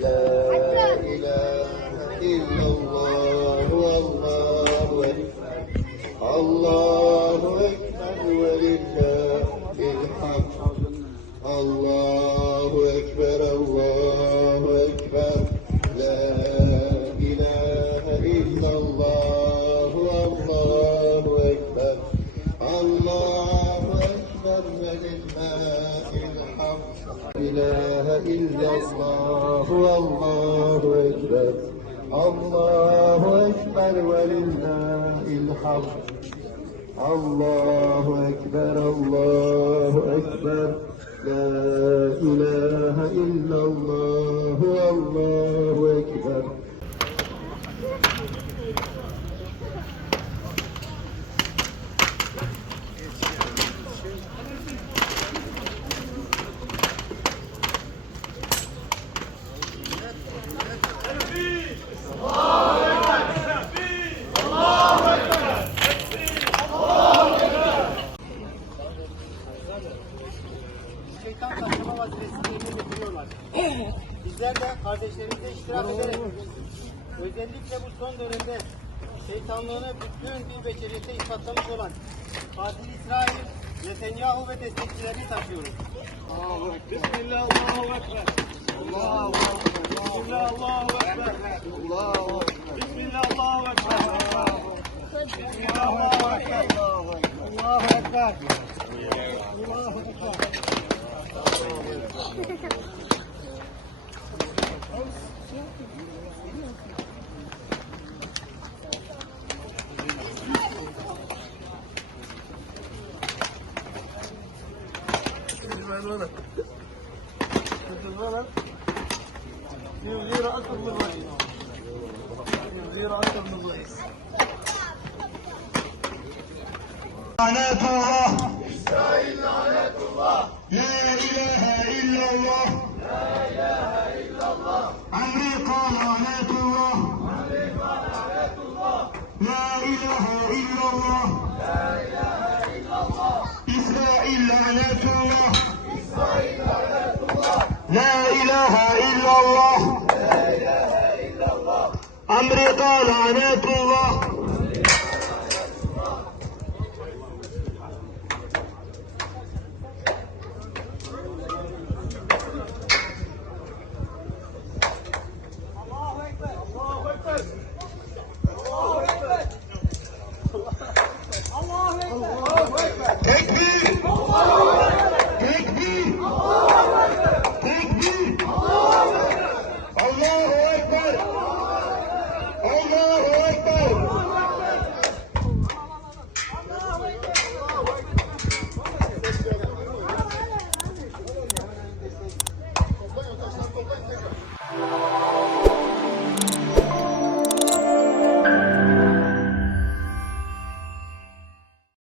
لا إله إلا الله والله أكبر الله أكبر ولله الحمد الله أكبر الله أكبر لا إله إلا الله والله أكبر الله أكبر ولله الحمد لا إله إلا الله والله أكبر الله أكبر ولله الحمد الله أكبر الله أكبر لا إله إلا الله والله أكبر Şeytan taşlama vazifesini yerine getiriyorlar. Bizler de kardeşlerimize iştirak ederek özellikle bu son dönemde şeytanlığını bütün bir beşeriyete ispatlamış olan Katil İsrail, Netanyahu ve destekçilerini taşıyoruz. Bismillah, Allahu Ekber. Allahu Ekber. Bismillah, Allahu Ekber. Allahu Ekber. Bismillah, Allahu Ekber. Bismillah, Allahu Ekber. Allahu Ekber. Allahu Ekber. يغير أكثر من الرئيس يغير أكثر من الرئيس لعنات الله إسرائيل لعنات الله لا إله إلا الله لا إله إلا الله أمريكا لعنات الله أمريكا لعنات الله لا إله إلا الله لا إله إلا الله إسرائيل لعنات الله إسرائيل لعنات الله لا إله إلا الله لا إله إلا الله أمريكا لعنات الله